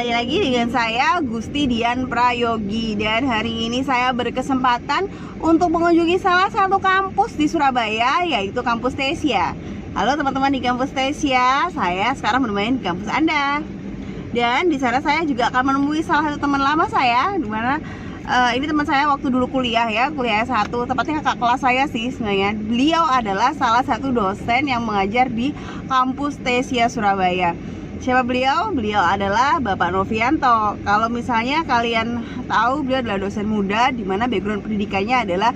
kembali lagi dengan saya Gusti Dian Prayogi. Dan hari ini saya berkesempatan untuk mengunjungi salah satu kampus di Surabaya, yaitu kampus Tesia. Halo teman-teman di kampus Tesia, saya sekarang bermain di kampus Anda. Dan di sana saya juga akan menemui salah satu teman lama saya, dimana ini teman saya waktu dulu kuliah ya, kuliah S1, tepatnya kakak kelas saya sih sebenarnya. Beliau adalah salah satu dosen yang mengajar di kampus Tesia Surabaya. Siapa beliau? Beliau adalah Bapak Novianto. Kalau misalnya kalian tahu, beliau adalah dosen muda di mana background pendidikannya adalah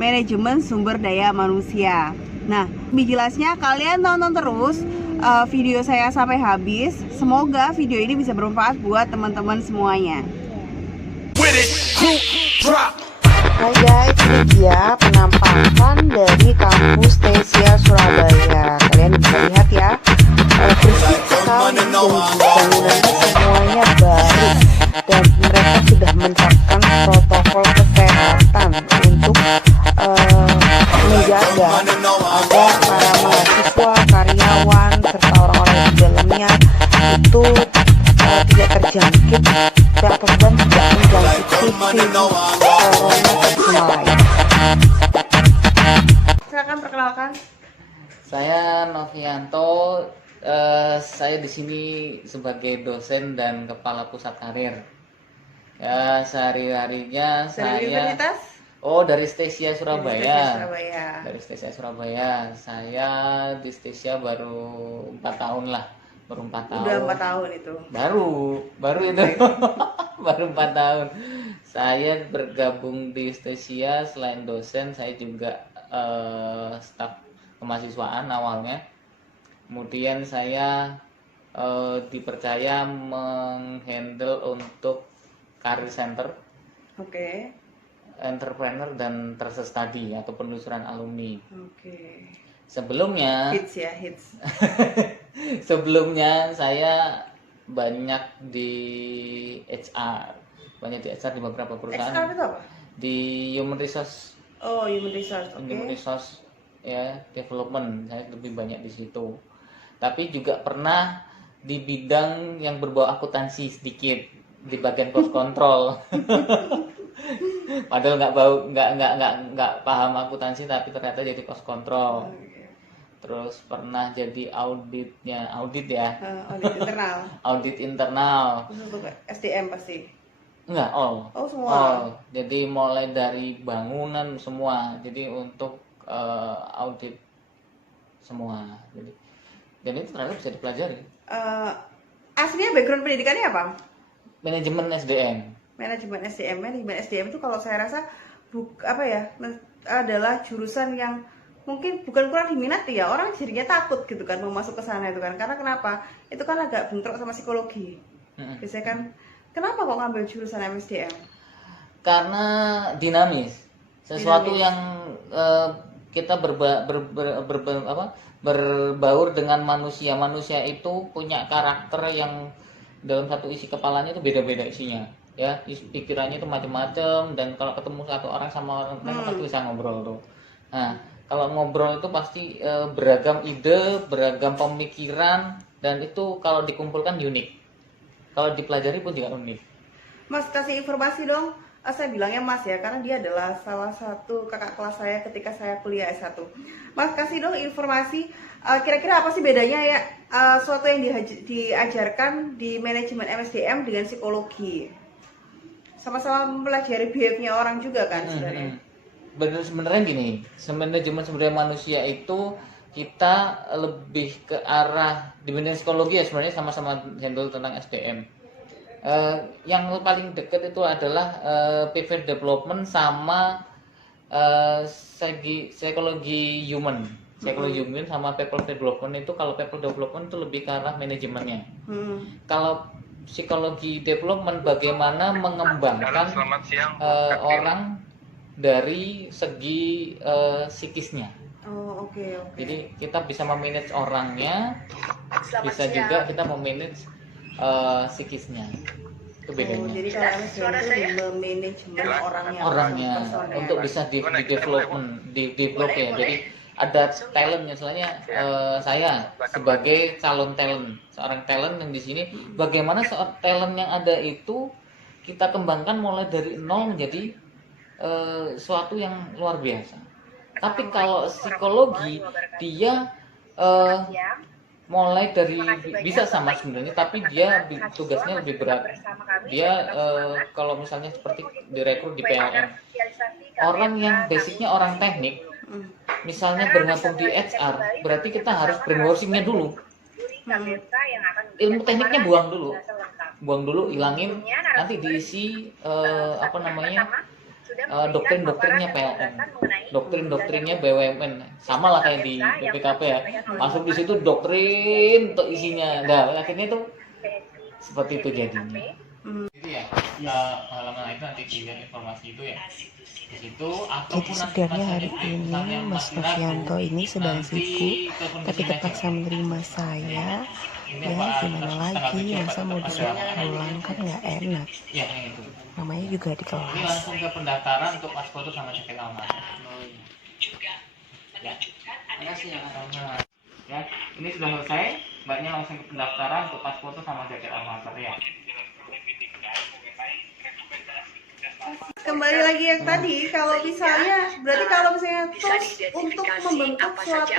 manajemen sumber daya manusia. Nah, lebih jelasnya kalian tonton terus video saya sampai habis. Semoga video ini bisa bermanfaat buat teman-teman semuanya. Hai guys, ini dia penampakan dari kampus Tesia Surabaya. Kalian bisa lihat ya, bersih sekali dan bangunannya semuanya baru, dan mereka sudah menerapkan protokol kesehatan untuk menjaga agar para mahasiswa, karyawan, serta orang-orang di dalamnya itu tidak terjangkit dan tidak menjangkiti corona lain. Silakan perkenalkan. Saya Novianto. Saya di sini sebagai dosen dan kepala pusat karir. Ya, sehari-harinya saya Universitas? Dari Tesia Surabaya. Dari Tesia Surabaya. Saya di Tesia baru 4 tahun lah. Baru 4 tahun. Udah 4 tahun itu. Baru itu. Baru 4 tahun. Saya bergabung di Tesia, selain dosen saya juga staf kemahasiswaan awalnya. Kemudian saya dipercaya menghandle untuk career center, entrepreneur dan terse study atau penelusuran alumni. Sebelumnya hits. Sebelumnya saya banyak di HR, di beberapa perusahaan. HR itu apa? Di human resource. Human resource. Human resource ya, development. Saya lebih banyak di situ. Tapi juga pernah di bidang yang berbau akuntansi sedikit di bagian cost control. Padahal nggak paham akuntansi, tapi ternyata jadi cost control. Terus pernah jadi audit Audit internal. Audit internal. Untuk SDM pasti. Enggak, all. Semua. Jadi mulai dari bangunan semua. Jadi untuk audit semua. Dan itu ternyata bisa dipelajari. Aslinya background pendidikannya apa? Manajemen SDM. Manajemen SDM itu kalau saya rasa adalah jurusan yang mungkin bukan kurang diminati ya, orang jadinya takut gitu kan mau masuk ke sana itu kan. Karena kenapa? Itu kan agak bentrok sama psikologi. Biasanya kan, kenapa kok ngambil jurusan MSDM? Karena dinamis. Sesuatu yang kita berbaur dengan manusia. Manusia itu punya karakter yang dalam satu isi kepalanya itu beda-beda isinya. Ya, pikirannya itu macam-macam, dan kalau ketemu satu orang sama orang lain pasti bisa ngobrol tuh. Nah, kalau ngobrol itu pasti beragam ide, beragam pemikiran, dan itu kalau dikumpulkan unik. Kalau dipelajari pun juga unik. Mas, kasih informasi dong. Saya bilangnya Mas ya, karena dia adalah salah satu kakak kelas saya ketika saya kuliah S1. Mas, kasih dong informasi, kira-kira apa sih bedanya ya suatu yang diajarkan di manajemen MSDM dengan psikologi? Sama-sama mempelajari behavior orang juga kan sebenarnya. Sebenarnya gini, manajemen sumber daya manusia itu kita lebih ke arah di bidang psikologi ya, sebenarnya sama-sama handle tentang SDM. Yang paling dekat itu adalah people development sama psikologi human. Psikologi human sama people development itu, kalau people development itu lebih ke arah manajemennya. Kalau psikologi development bagaimana mengembangkan orang dari segi psikisnya. Jadi kita bisa memanage orangnya, bisa juga kita memanage psikisnya. Itu bedanya. Jadi kalau MSDM itu memanajemen orangnya untuk bisa di develop ya. Jadi ada talent misalnya saya sebagai calon talent, seorang talent yang di sini, bagaimana seorang talent yang ada itu kita kembangkan mulai dari nol menjadi suatu yang luar biasa. Tapi kalau psikologi dia mulai dari bisa sama sebenarnya, tapi dia tugasnya lebih berat. Dia kalau misalnya seperti direkrut di PLN, orang yang basicnya orang teknik, misalnya bergabung di HR, berarti kita harus brainwashingnya dulu. Ilmu tekniknya buang dulu, ilangin, nanti diisi doktrin-doktrinnya PLN, doktrin-doktrinnya BUMN, sama lah kayak di BPKP ya, masuk di situ doktrin untuk isinya, nah akhirnya itu seperti itu jadinya. Itu ya halaman itu nanti dilihat informasi itu ya di situ. Jadi sebenarnya hari ini Mas Novianto ini sedang sibuk, tapi terpaksa menerima saya. Ya gimana lagi, masa mau disuruh pulang kan nggak enak. Ya, itu. Namanya juga di Ini kelas. langsung ke pendaftaran untuk pas foto sama jaket alma. Ya. Makasih ya. Ya, ini sudah selesai. Mbaknya langsung ke pendaftaran untuk pas foto sama jaket alma ya. Kembali lagi yang tadi, kalau misalnya berarti kalau misalnya tools untuk membentuk suatu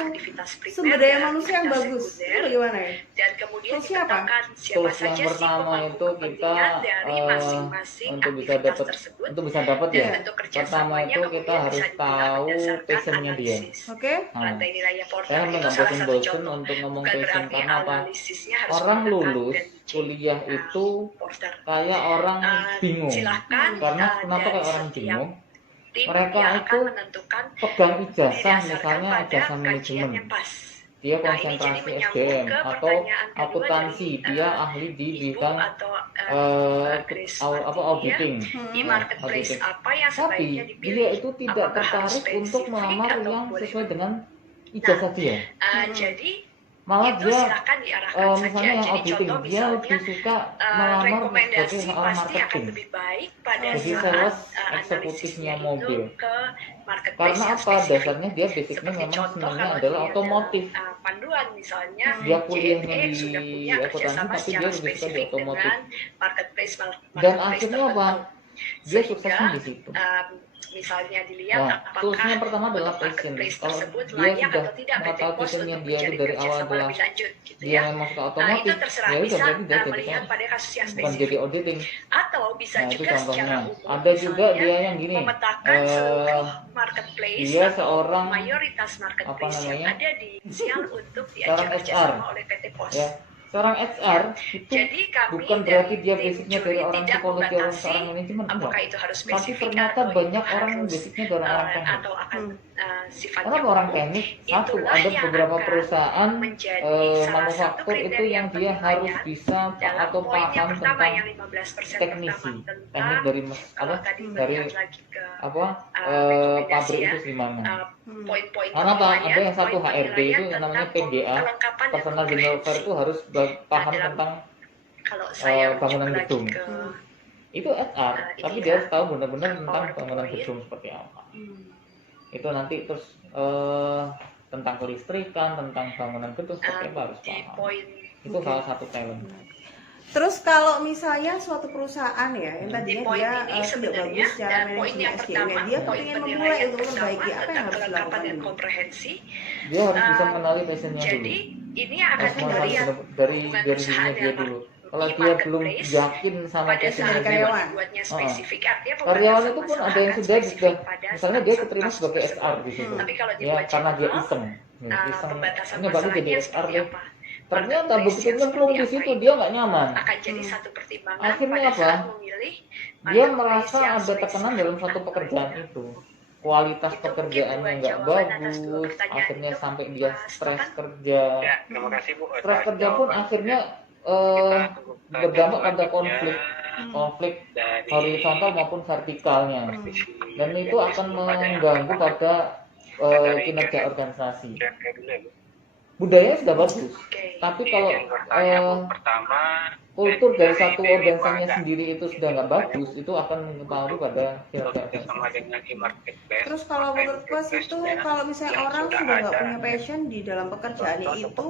sumber daya manusia yang bagus, itu bagaimana ya? Toolsnya apa? Tools yang pertama itu kita untuk bisa dapat ya. Pertama itu kita harus tahu passionnya dia. Oke. Saya nggak bosen-bosen untuk ngomong passion karena apa? Orang lulus kuliah itu kayak orang bingung. Karena kenapa kayak orang bingung? Mereka itu pegang ijazah, misalnya ijazah manajemen, dia konsentrasi SDM atau akuntansi, dia ahli di bidang auditing. Tapi dia itu tidak tertarik untuk melamar yang sesuai dengan ijazah dia. Malah dia misalnya yang auditing, dia lebih suka melamar sebagai seorang marketing, jadi sales eksekutifnya mobil. Karena apa? Dasarnya dia basicnya memang senangnya adalah otomotif. Dia kuliahnya di akuntansi tapi dia lebih suka di otomotif. Dan akhirnya apa? Dia suksesnya di situ. Misalnya dilihat apakah toolsnya pertama adalah passion. Kalau dia sudah mengetahui passionnya dia itu dari awal adalah dia memang suka otomotif, ya udah berarti dia jadi bukan jadi auditing. Atau bisa Nah itu juga contohnya. Ada juga dia yang gini, dia seorang mayoritas marketplace yang ada di Indonesia untuk seorang diajak HR, kerjasama oleh PT Pos. ya. Seorang HR itu Jadi kami bukan berarti dia basicnya dari orang psikologi, orang seorang manajemen, apakah enggak. itu harus Tapi spesifik ternyata atau banyak itu orang harus, basicnya dari orang teknik. atau akan sifatnya Karena orang umum. teknik, satu Itulah ada yang beberapa akan perusahaan menjadi salah manufaktur satu itu kriteria yang dia penilaian harus bisa dalam atau poin yang paham pertama tentang yang 15% teknisi, pertama tentang teknik dari kalau tadi dari melihat lagi ke pabrik rekomendasi itu gimana. poin-poin Karena apa? penilaian, Ada yang satu poin HRD penilaian itu yang namanya tentang PGA, kelengkapan dan personal developer komprehensi. itu harus paham dalam tentang kalau saya bangunan rujuk lagi gedung. ke Itu HR, tapi ini dia ya, harus tahu benar-benar tentang PowerPoint. bangunan gedung seperti apa. Itu nanti terus tentang kelistrikan, tentang bangunan gedung seperti apa harus di paham. poin Itu salah satu talent. Terus kalau misalnya suatu perusahaan ya yang di tadinya poin dia ini tidak sebenarnya bagus secara dan poin manajemen yang SDM, pertama dia poin pengen memulai penilaian untuk pertama memperbaiki, apa yang tentang harus kelengkapan dilakukan dan dulu? komprehensi. Dia harus bisa mengenali passionnya dulu. Jadi ini akan Harus mengenali dilihat dari hubungan dirinya perusahaan dia yang dulu. Kalau di dia belum marketplace, yakin sama pada passionnya saat dia, karyawan. dibuatnya spesifik artinya karyawan pembatasan itu pun masalah ada yang akan sudah spesifik pada misalnya dia satu keterima kasus sebagai tersebut. SR di situ. Tapi kalau Ya dibuat karena dia general, iseng. Iseng. pembatasan Ini baru jadi masalahnya SR seperti deh. apa? Ternyata Marketplace begitu yang nyemplung di seperti situ apa dia nggak nyaman. akan jadi satu pertimbangan Akhirnya pada apa? saat memilih Dia marketplace merasa yang ada tekanan dalam suatu spesifik pekerjaan atau itu. Kualitas Itu pekerjaannya mungkin nggak dua jawaban atas dua bagus, pertanyaan akhirnya itu. sampai dia Mas stres Tokan? kerja. Ya, terima kasih Bu. Stres atas kerja pun jawaban. akhirnya Kita tunggu berdampak pada selanjutnya konflik dari horizontal maupun vertikalnya, dan itu yang akan belum ada yang mengganggu bertanya. pada kinerja organisasi. Oke, dulu ya, Bu. budayanya sudah bagus. Oke. Tapi kalau Yang bertanya Bu, pertama kultur dari satu dari organisasinya mana? sendiri itu sudah nggak bagus, itu akan mempengaruhi pada kinerja sama dengan e-marketplace. Terus kalau menurut gue sih itu kalau misalnya orang sudah nggak punya passion di dalam pekerjaannya itu,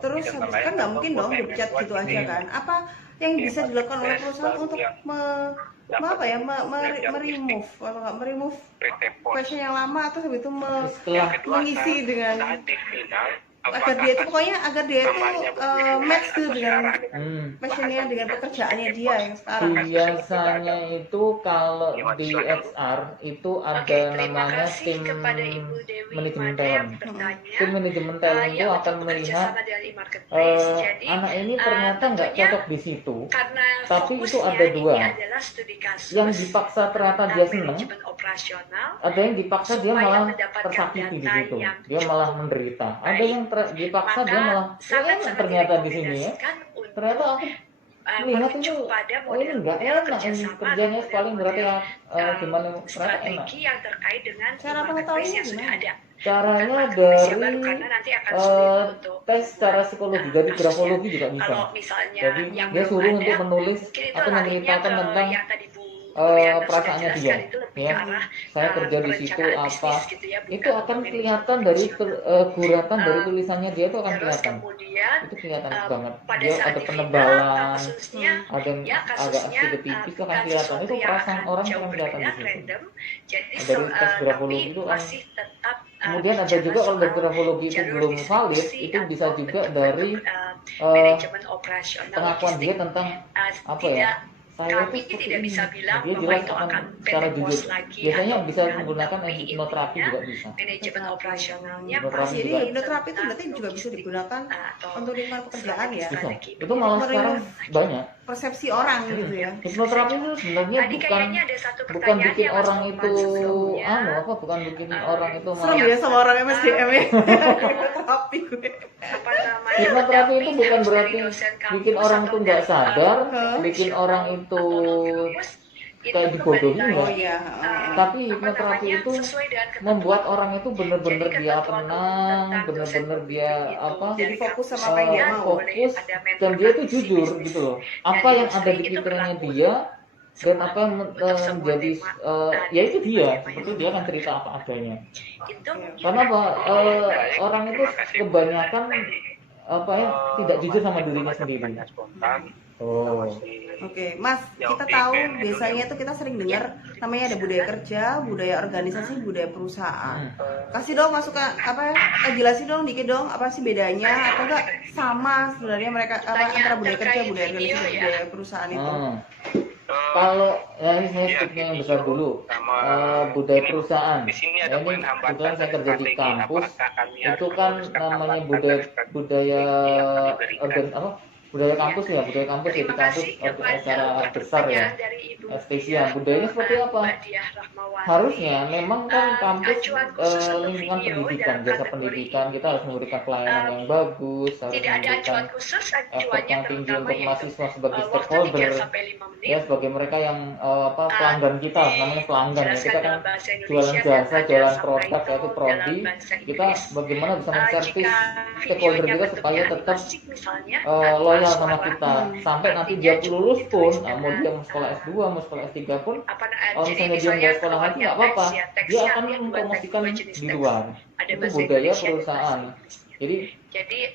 terus habis kan nggak mungkin dong dipecat gitu aja kan. Apa yang bisa dilakukan oleh perusahaan untuk meremove atau nggak meremove passion yang lama atau habis itu setelah mengisi dengan agar dia itu pokoknya agar dia itu match tuh dengan passionnya dengan pekerjaannya dia yang sekarang. biasanya itu kalau di HR itu ada namanya tim manajemen talent. Tim manajemen talent itu akan melihat anak ini ternyata nggak cocok di situ, tapi itu ada dua. Yang dipaksa ternyata dia seneng, ada yang dipaksa dia malah tersakiti di situ, dia malah menderita. Ada yang dipaksa dia malah enak ternyata di sini ya. Ternyata aku lihat itu, oh ini nggak enak ini kerjanya paling berarti gimana ternyata enak. Cara pengetahuannya gimana? Caranya dari tes secara psikologi, dari grafologi juga bisa. Jadi dia suruh untuk menulis atau menceritakan tentang perasaannya dia, ya. Saya kerja di situ apa, itu akan kelihatan dari guratan dari tulisannya dia itu akan kelihatan. Itu kelihatan banget. Dia ada penebalan, ada yang agak sedikit tipis, itu akan kelihatan. Itu perasaan orang akan kelihatan di situ. Dari tes grafologi itu kan. Kemudian ada juga kalau dari grafologi itu belum valid, itu bisa juga dari pengakuan dia tentang apa ya. Saya itu tidak bisa bilang dia bahwa jelas itu akan akan secara bebas jujur. lagi Biasanya atau bisa bukan. menggunakan Tapi hipnoterapi intinya, juga bisa. manajemen operasionalnya Hipnoterapi Jadi juga hipnoterapi itu berarti juga bisa digunakan untuk lingkungan pekerjaan ya. bisa. Itu malah sekarang banyak. Persepsi orang gitu ya. Hipnoterapi itu sebenarnya Tadi bukan kayaknya ada satu bukan pertanyaan bikin yang orang Mas itu Lukman sebelumnya. bukan bikin orang itu Serem malah. ya sama orang MSDM ya. Hipnoterapi gue. Apa namanya, Hipnoterapi itu pendamping bukan harus berarti dari dosen kampus bikin orang atau itu nggak dari sadar, Hah? bikin orang itu kampus, itu kayak dibodohin kembali Oh nggak. iya. Tapi apa hipnoterapi namanya, itu sesuai dengan ketentuan. membuat orang itu bener-bener Jadi dia ketentuan tenang, tentang bener-bener dosen dia itu apa, Jadi fokus sama kampus apa yang dia ya, mau. boleh fokus, ada mentor dan dia itu transisi jujur bisnis. gitu loh. Dan Apa yang ada di itu pikirannya berlaku dia dan semua apa yang untuk semua menjadi tema. ya itu dia, itu dia akan cerita apa adanya. Itu mungkin Karena apa orang itu kebanyakan apa ya tidak jujur sama dirinya sendiri. Oh. Oke, Mas, kita tahu biasanya tuh kita sering dengar namanya ada budaya kerja, budaya organisasi, budaya perusahaan. Kasih dong masukan apa ya? Jelasin dong dikit dong apa sih bedanya atau enggak sama sebenarnya mereka antara budaya kerja, budaya organisasi, dan budaya perusahaan itu. Kalau ya ini saya skipnya yang besar dulu, budaya perusahaan. Di sini Ya, ada ini poin hambatan kebetulan saya kerja di strategi. kampus, Apakah kami itu harus kan meneruskan namanya hambatan budaya dan budaya strategi yang organ apa budaya kampus ya, budaya kampus ya di terima kampus kasih kepada secara besar ya. pertanyaan dari Ibu Estesia, budayanya seperti apa? Mbak Diah Rahmawati. Harusnya memang kan kampus acuan khusus untuk lingkungan video pendidikan, dalam jasa kategori pendidikan kita harus memberikan pelayanan yang bagus, harus tidak ada memberikan acuan khusus, effort acuannya yang tinggi terutama untuk yaitu mahasiswa sebagai waktu stakeholder 3 sampai 5 menit. ya, sebagai mereka yang pelanggan kita, namanya pelanggan ya, kita kan Dalam bahasa jualan Indonesia jasa, dan ada jualan subtitle produk yaitu prodi, dalam bahasa kita Inggris. bagaimana bisa menservis Jika stakeholder videonya kita supaya bentuknya tetap animasi misalnya, loyal tanpa sama suara, kita sampai nanti artinya dia cukup lulus pun, ditulis mau dengan, dia mau sekolah S2 mau sekolah S3 pun, apa, kalau jadi misalnya dia nggak sekolah lagi nggak apa-apa, teks ya, dia teksnya akan artinya dua mempromosikan teks, dua jenis di teks. luar. Ada Itu bahasa budaya Indonesia dan perusahaan. bahasa Inggris. Jadi Jadi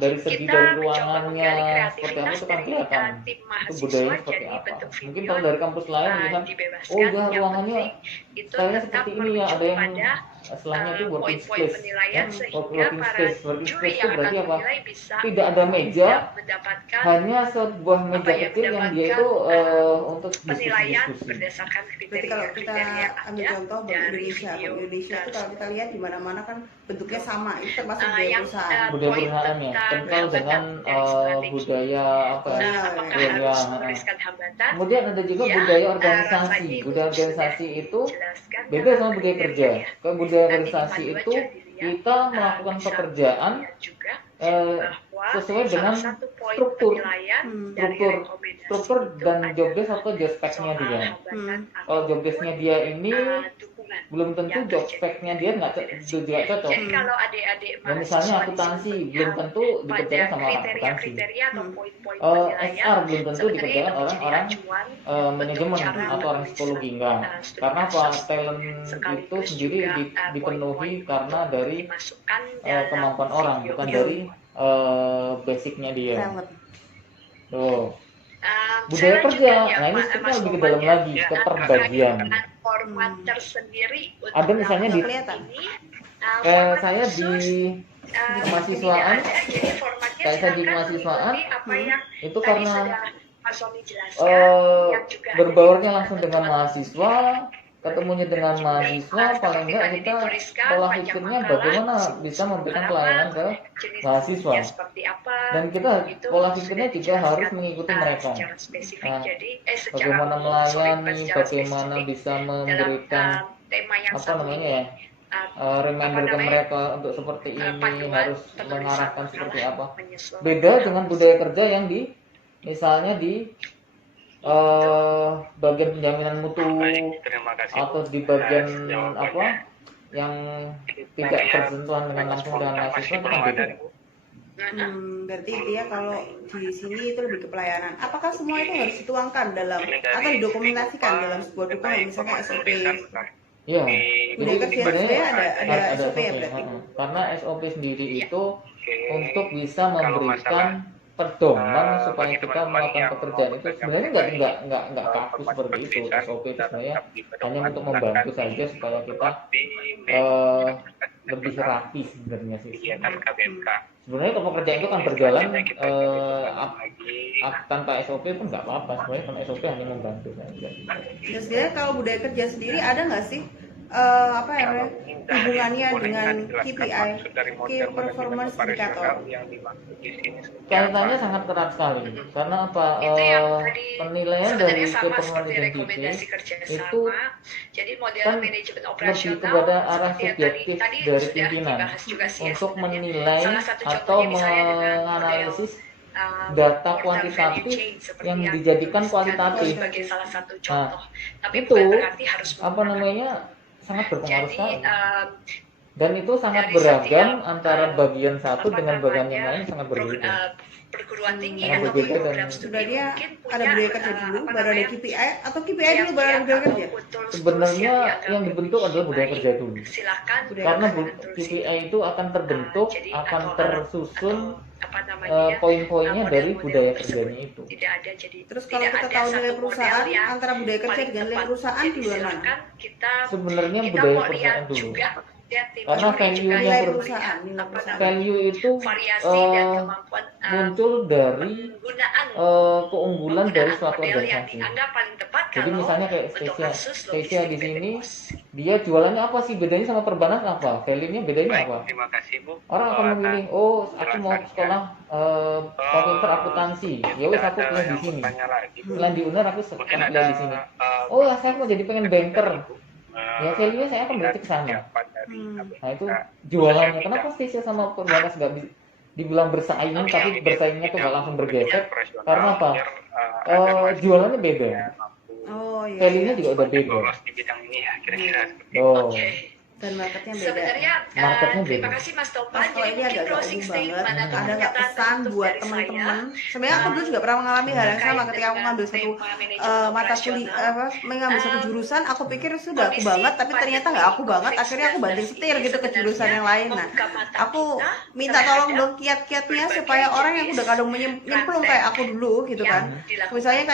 dari segi kita dari mencoba ruangannya menggali seperti apa itu kan kreativitas kelihatan. dari tim Itu mahasiswa, budayanya seperti jadi apa. bentuk Mungkin video, kalau dari kampus lain lihat, dibebaskan. oh ya Yang ruangannya penting itu stylenya tetap seperti ini ya, merujuk ada yang pada istilahnya itu working poin-poin space. penilaian Ya, sehingga working para space, working juri space itu yang berarti akan apa? menilai bisa Tidak ada meja, mendapatkan hanya sebuah meja apa ya, kecil yang dia itu untuk penilaian diskusi-diskusi. berdasarkan Berarti kalau kita kriteria-kriteria yang ambil ada contoh dari Indonesia, video Indonesia itu dan kalau kita lihat di mana-mana kan bentuknya sama, itu termasuk budaya yang perusahaan. Budaya poin perusahaannya tentang kental dengan dari strategi. budaya apa ya? Apakah Budaya, harus menuliskan hambatan? Kemudian ada juga Ya, budaya rasanya organisasi. Ibu Budaya sudah organisasi itu jelaskan beda dalam sama budaya kriteria kerja. ya. Kalau budaya Nanti organisasi panduan itu jadinya, kita melakukan bisa pekerjaan lihat juga sesuai dengan struktur dan job desk atau job spec-nya dia. Kalau job desk-nya dia ini belum tentu job spec-nya dia juga cocok. Jadi kalau adik-adik Dan misalnya akuntansi belum tentu dikerjakan sama orang akuntansi. HR belum tentu dikerjakan orang-orang manajemen atau orang psikologi, enggak. Karena apa? Talent itu sendiri dipenuhi karena dari kemampuan orang, bukan dari basicnya dia. Tuh. Budaya kerja, nah ini kita lebih ke dalam lagi, ke perbagian. Ada misalnya di saya di kemahasiswaan, itu karena berbaurnya langsung dengan mahasiswa, ketemunya dengan mahasiswa, paling enggak kita pola pikirnya bagaimana bisa memberikan pelayanan ke mahasiswa, dan kita pola pikirnya juga harus mengikuti mereka. Nah, bagaimana melayani, bagaimana bisa memberikan apa namanya ya, reminder ke mereka untuk seperti ini, harus mengarahkan seperti apa. Beda dengan budaya kerja yang di misalnya di bagian penjaminan mutu atau di bagian apa yang tidak bersentuhan dengan langsung dengan mahasiswa, itu kan beda. Berarti dia kalau di sini itu lebih ke pelayanan. Apakah semua itu harus dituangkan dalam atau didokumentasikan dalam sebuah dokumen, misalnya SOP? Iya. Budaya kerja sebenarnya ada SOP ya berarti. Karena SOP sendiri itu untuk bisa memberikan pedoman supaya kita melakukan pekerjaan itu sebenarnya nggak kaku seperti itu. SOP itu sebenarnya hanya untuk membantu saja supaya kita lebih rapi sebenarnya sih. Sebenarnya kalau pekerjaan itu kan berjalan tanpa SOP pun nggak apa-apa. Sebenarnya kan SOP hanya membantu saja. Terus sebenarnya kalau budaya kerja sendiri ada nggak sih apa ya hubungannya dengan KPI, Key Performance Indicator? Kaitannya sangat erat sekali. Karena apa? Penilaian dari Key Performance Indicator itu kan lebih kepada arah subjektif dari pimpinan untuk menilai atau menganalisis data kuantitatif yang dijadikan kualitatif. Nah, itu apa namanya sangat berpengaruh sekali. Dan itu sangat beragam antara bagian satu dengan bagian yang lain, sangat berbeda. Perguruan tinggi atau program sebenarnya ada budaya kerja dulu, baru ada KPI, atau KPI dulu baru ada budaya kerja? Sebenarnya yang dibentuk adalah budaya kerja dulu. Karena KPI itu akan terbentuk, akan tersusun poin-poinnya dari budaya kerjanya itu. Terus kalau kita tahu nilai perusahaan antara budaya kerja dengan nilai perusahaan di luar mana? Sebenarnya budaya perusahaan dulu. Karena value-nya value itu muncul dari keunggulan dari suatu organisasi. Jadi misalnya kayak Specia di sini, dia jualannya apa sih, bedanya sama perbanas apa? Value-nya bedanya apa? Orang akan memilih, oh aku mau sekolah komputer akuntansi, ya wes aku kuliah di sini. Selain di UNER aku kuliah di sini. Oh saya mau jadi pengen banker. Ya value-nya saya akan berarti ke sana. Nah itu jualannya. Kenapa Specia sama perbanas nggak dibilang bersaing, tapi bersaingnya tuh nggak langsung bergeser? Karena apa? Jualannya beda. Oh iya. Value-nya juga udah beda. Oh. Dan marketnya beda. Sebenarnya terima kasih Mas Topan. Jadi ini agak umum banget. Ada nggak pesan buat teman-teman? Sebenarnya aku dulu juga pernah mengalami hal yang sama ketika aku ngambil satu mata kuliah, mengambil satu jurusan. Aku pikir sudah aku banget, tapi ternyata nggak aku banget. Akhirnya aku banting setir gitu ke jurusan yang lain. Nah, aku minta tolong dong kiat-kiatnya supaya orang yang udah kadang nyemplung kayak aku dulu gitu kan. Misalnya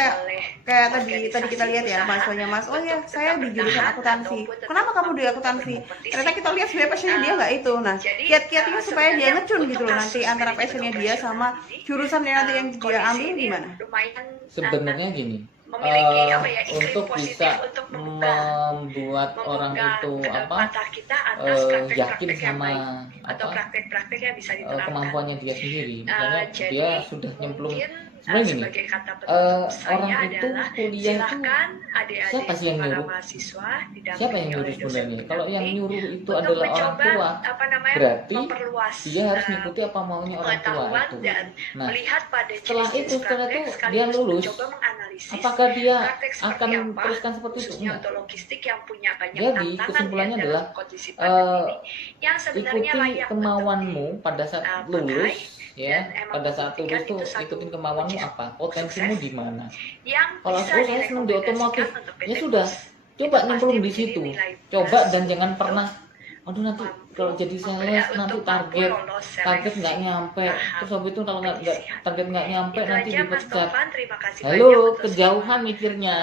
kayak tadi kita lihat ya mahasiswanya Mas. Oh ya saya di jurusan akuntansi. Kenapa kamu di akuntansi? Ternyata kita lihat sebenarnya passionnya dia nggak itu. Nah, kiat-kiatnya supaya dia ngecun gitu loh nanti antara passionnya dia sama jurusan yang nanti yang dia ambil gimana? Sebenarnya gini, untuk bisa membuat orang itu yakin sama kemampuannya dia sendiri, misalnya dia sudah nyemplung sebenarnya gini, sebagai kata penutup saya orang itu adalah kuliah itu silakan adik-adik siapa sih yang para nyuruh? mahasiswa Siapa yang didampingi nyuruh oleh dosen sebenarnya? Kalau yang nyuruh itu untuk adalah orang mencoba tua, berarti memperluas dia harus mengikuti apa maunya orang tua pengetahuan itu. dan Nah, melihat pada setelah jenis-jenis itu dia sekaligus lulus, mencoba menganalisis apakah dia praktek seperti akan apa, teruskan seperti itu? khususnya Enggak. untuk logistik yang punya banyak Jadi tantangan kesimpulannya ya adalah dalam kondisi pandemi ini, yang sebenarnya ikuti layak kemauanmu pada saat lulus, ya. dan emang Pada saat lulus tuh itu satu ikutin kemauanmu kunci apa, potensimu sukses di mana. yang Kalau bisa saya senang di otomotif, direkomendasikan untuk ya PT sudah, Pos. coba Itu nyemplung pasti di menjadi situ. nilai Coba plus dan jangan untuk pernah, aduh nanti kalau jadi sales nanti untuk mampu target lolos target seleksi nggak nyampe, tahap terus habis itu kalau nggak target nggak nyampe Itu nanti aja, Mas dipecat. Tovan, terima kasih banyak Halo, untuk kejauhan semua, mikirnya.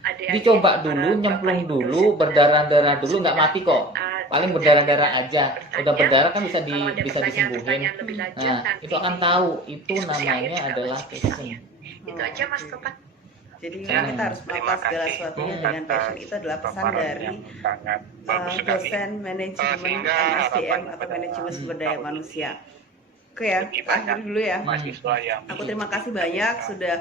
adik-adik, Dicoba para dulu, Bapak nyemplung Ibu dulu, dosen berdarah-darah yang dulu, nggak sudah, mati kok. Paling berdarah-darah aja. Udah berdarah kan bisa Kalau ada bisa disembuhin. pertanyaan-pertanyaan lebih lanjut, Nah, nanti itu akan di tahu itu diskusi akhir namanya juga adalah masih bisa, passion. ya. Itu aja, Mas Tovan. Jadi Jangan. kita harus melakukan segala sesuatunya dengan passion. Itu adalah pesan dari sangat bagus sekali. dosen manajemen Sehingga MSDM harapan atau pada manajemen sumber daya tahun manusia. Oke ya, lebih akhir banyak dulu ya. mahasiswa yang Aku terima kasih banyak sudah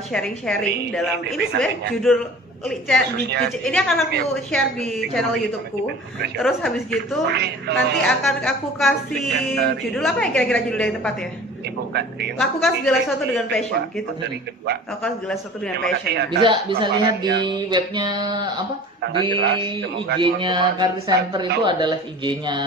sharing-sharing dalam ini Namanya. sebenarnya judul ini akan aku share di channel YouTubeku. Terus habis gitu nanti akan aku kasih judul apa ya kira-kira judul yang tepat ya? Ibu Katrin. Lakukan segala sesuatu dengan passion gitu. Dari kedua. Lakukan segala sesuatu dengan Terima kasih passion. atas Bisa lihat di webnya apa? Di IG-nya Career Center itu ada live IG-nya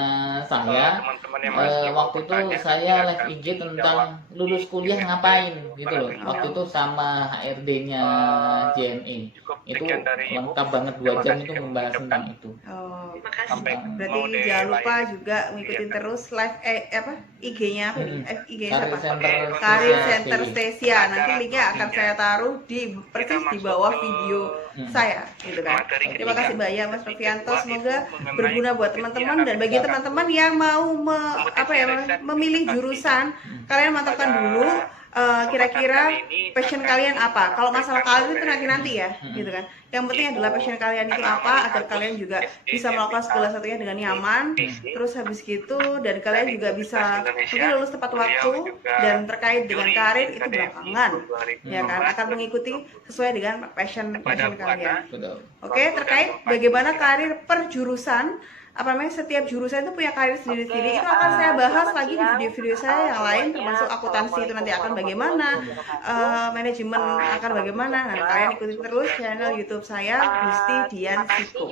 saya. Teman-teman yang masih mau Waktu itu bertanya, saya live silakan IG dijawab. tentang lulus kuliah ngapain gitu loh. Waktu itu sama HRD-nya JNE. Cukup Itu sekian dari Ibu. lengkap banget 2 jam itu membahas tentang itu. Oh, Terima kasih. Sampai berarti mau jangan lupa lain. juga ngikutin terus live IG-nya apa nih? IG-nya Career apa? Center Karir Stasia Center TV. Stasia. Nanti linknya akan saya taruh di persis di bawah video saya, gitu kan. Terima kasih banyak Mas Novianto. Semoga berguna buat teman-teman dan bagi teman-teman yang mau memilih jurusan, kalian mantapkan dulu kira-kira passion kalian apa. Kalau masalah karir itu nanti ya, gitu kan. Yang penting adalah passion kalian itu apa agar kalian juga bisa melakukan segala sesuatunya dengan nyaman. Terus habis gitu dan kalian juga bisa mungkin lulus tepat waktu dan terkait dengan karir itu belakangan, ya kan, akan mengikuti sesuai dengan passion kalian. Betul. Oke, terkait bagaimana karir per jurusan, setiap jurusan itu punya karir sendiri-sendiri. Itu akan saya bahas lagi di video-video saya yang lain, termasuk akuntansi itu nanti akan bagaimana, manajemen akan bagaimana. Nah, kalian ikuti terus channel YouTube saya, Gusti Dian Siko.